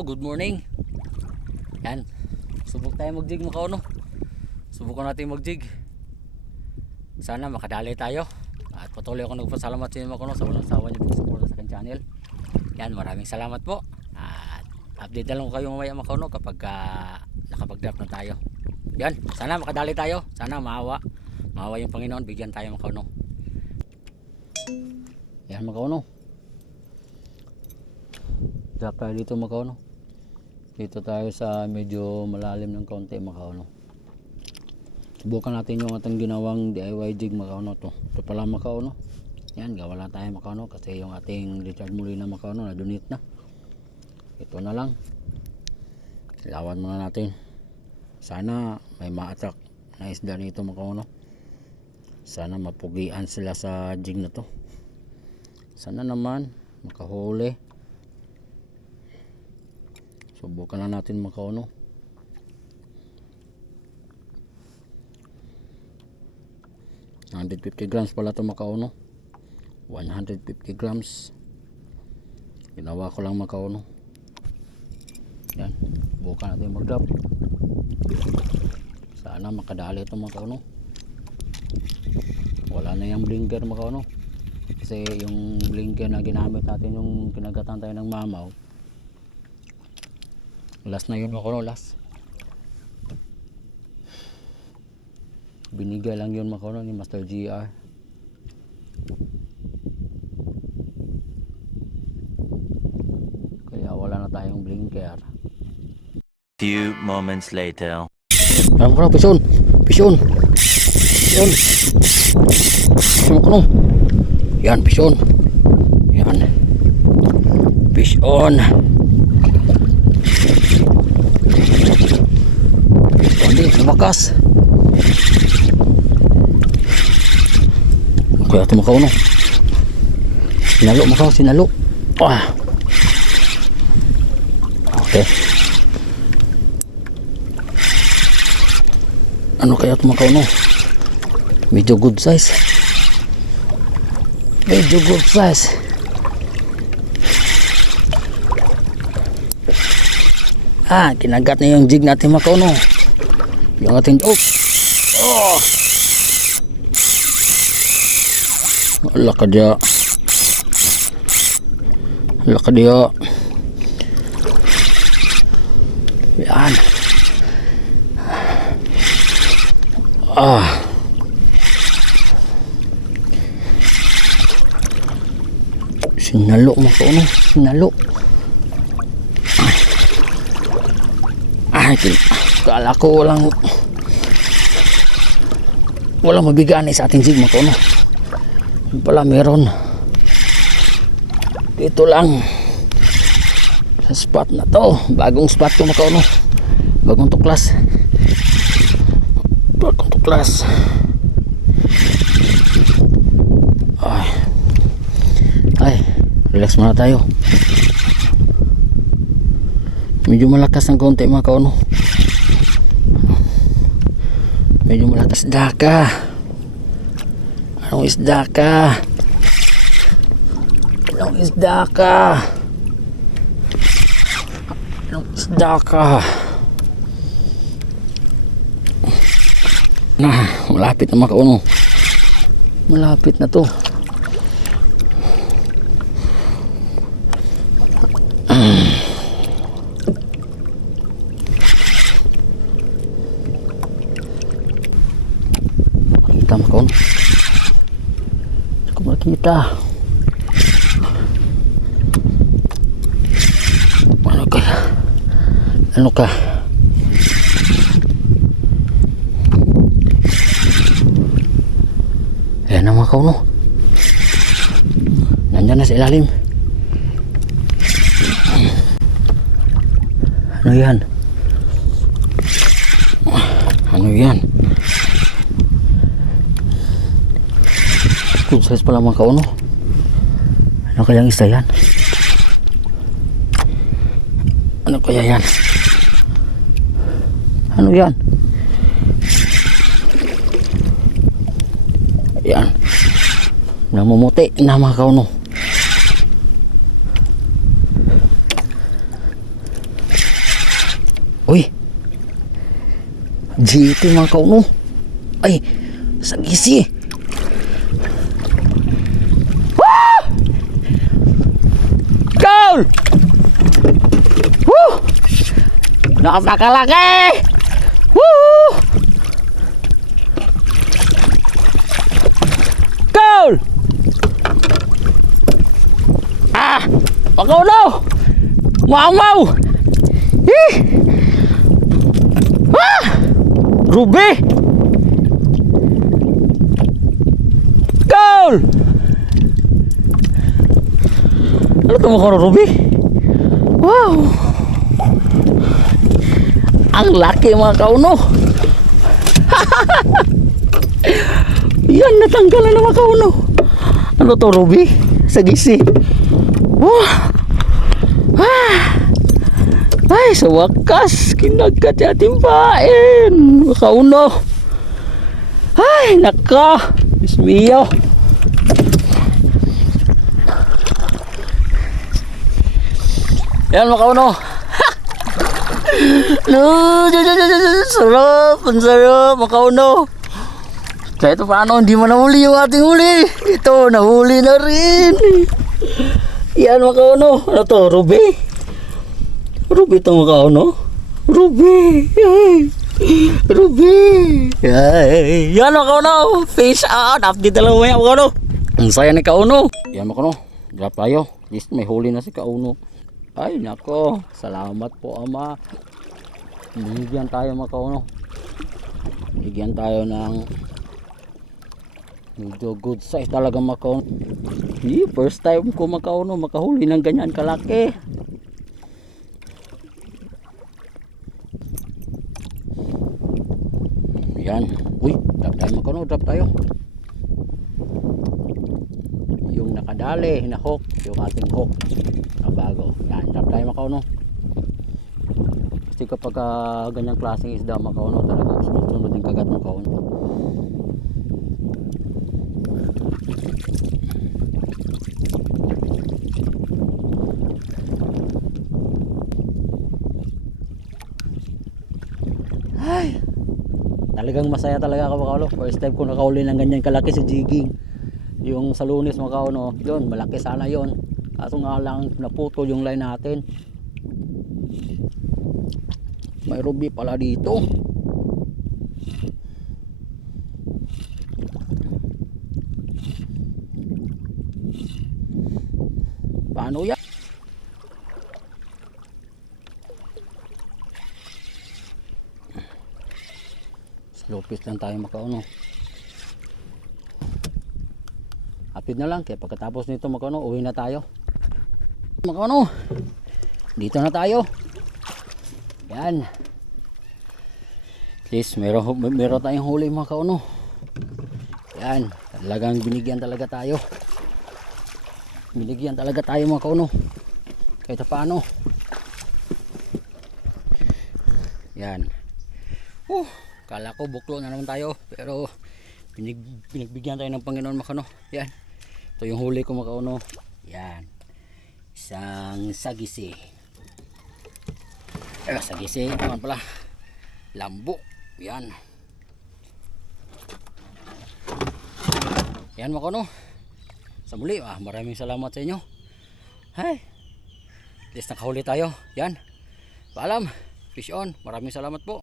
Good morning. Yan. Subok tayo mag-jig mga kauno. Subukan natin mag-jig. Sana makadali tayo. At patuloy ako nagpasalamat sa inyo mga kauno sa walang sawa niyo pag-support sa aking channel. Yan, maraming salamat po. At update na lang ko kayo mamaya mga kauno kapag nakapag-drop na tayo. Yan, sana makadali tayo. Sana maawa yung Panginoon, bigyan tayo mga kauno. Yan mga kauno. Drop tayo dito mga kauno. Dito tayo sa medyo malalim ng konti mga kauno. Subukan natin yung ating ginawang DIY jig mga kauno. Ito pala mga kauno. Yan, gawa lang tayo mga kauno kasi yung ating Richard Molina mga kauno na donate na. Ito na lang. Lawan muna natin. Sana may ma-attract na isda nito mga kauno. Sana mapugian sila sa jig na to. Sana naman makahuli. Subukan na natin mga kauno. $150 grams pala ito mga kauno. 150 grams. Ginawa ko lang mga kauno. Yan. Subukan natin mag-drop. Sana makadali ito mga kauno. Wala na yung blinker mga kauno. Kasi yung blinker na ginamit natin yung kinagatan tayo ng mamaw. Last na yun mga kauno, last. Binigay lang yun mga kauno ni Master GR. Kaya wala na tayong blinker. Few moments later. Alam ko na, pison mga kauno. Yan, pison. Yan, pison. Hindi, lumakas. Kaya ito mga kauno. Sinalo mga kauno, sinalo. Okay. Ano kaya ito mga kauno? Medyo good size. Medyo good size. Kinagat na yung jig natin mga kauno. Yung ating laka dia. Yan. Sinalo mga kauno, sinalo. Kala ko walang mabigani sa ating jig mga kauno. Yung pala meron. Dito lang sa spot na to. Bagong spot to mga kauno. Bagong tuklas. Ay, relax muna tayo. Medyo malakas ng konti mga kauno. Medyo malakas. Isda ka. Anong isda ka? Anong isda ka? Anong isda ka? Malapit na mga kauno. Malapit na to. Makita mga kauno. Hindi ko makita. Ano ka? Ayan na mga kauno. Nandyan na sa ilalim. Ano yan? Ano yan? Good size pala mga kauno. Ano kayang isa yan? Ano kaya yan? Ano yan? Yan. Namumuti na mga kauno. Uy! GT mga kauno. Ay! Sagisi! Woo! Goal! Woo! Napakalaki! Woo! Goal! Ah! Pagkauno! Wow! Eh! Ah! Ruby! Goal! Ano ito mo Ruby? Wow! Ang laki mga kauno! Yan, natanggalan na mga kauno! Ano to Ruby? Sagisi! Wow! Ah! Ay, sa wakas, kinagat yung ating pain. Makauno. Ay, naka. Diyos mio. Yan, makauno. No, sarap, ang sarap, makauno. Kaya ito paano, hindi mo nahuli yung ating huli. Ito, nahuli na rin. Yan, makauno. Ano to, Ruby? Ruby itong makauno? Ruby! Ay! Ruby! Ay! Yan makauno! Fish out! Update na lang mo yan makauno! Ang saya ni kauno! Yan makauno! Drop tayo! At least may huli na si kauno. Ay nako! Salamat po ama! Binigyan tayo makauno. Binigyan tayo ng medyo good size talaga makauno. First time ko makauno makahuli ng ganyan kalaki. Yan. Uy, drop tayo makauno, drop tayo. Yung nakadali na hook, yung ating hook na bago. Yan, drop tayo makauno. Kasi kapag ganyang klaseng isda makauno, talagang sunod-sunod yung kagat makauno. Ay! Talagang masaya talaga ako makaulo. First time ko nakauli ng ganyan kalaki sa jigging. Yung sa Lunes makaulo, yun malaki sana yun. Kaso nga lang naputol yung line natin. May ruby pala dito. Paano yan? Lupis lang tayo makauno. Hapid na lang kaya pagkatapos nito makauno uwi na tayo. Makauno. Dito na tayo. Yan. At least meron tayong huli makauno. Yan. Talagang binigyan talaga tayo. Binigyan talaga tayo makauno. Kahit paano. Yan. Kala ko buklo na naman tayo pero pinagbigyan tayo ng Panginoon makauno. Yan. Ito yung huli ko makauno. Yan. Isang sagisi. Sagisi. Naman pala. Lambo. Yan. Yan makauno. Sa muli. Maraming salamat sa inyo. Hay. At least nakahuli tayo. Yan. Paalam. Fish on. Maraming salamat po.